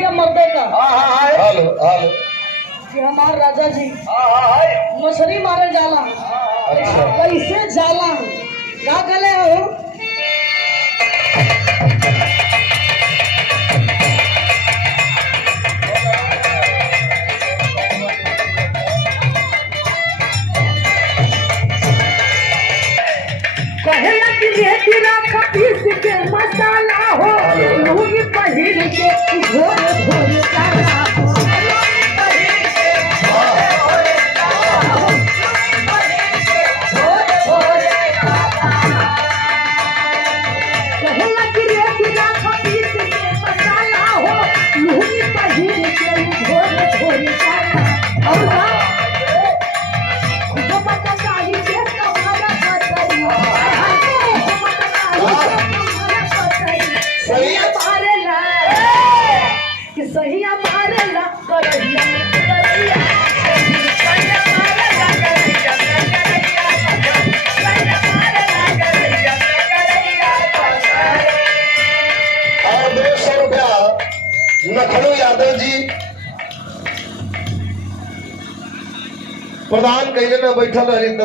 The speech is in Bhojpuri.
दिया मर्दे का। हेलो हेलो कि हमार राजा जी मछली मारे जाला। अच्छा। कैसे जाला का गले हो? कहेला कि रेती राख पीस के मसाला हो, लूंगी पहिर के घोरे घोरे जाला हो। कहेला कि रेती राख पीस के मसाला हो, लूंगी पहिर के घोरे घोरे जाला। और तो पता साही के कमारा करई सहिया मारेला कि सहिया मारेला करैया करैया सहिया मारेला करैया सहिया मारेला करैया करैया। और 200 रुपया लखनऊ यादव जी प्रधान कैले में बैठल रही।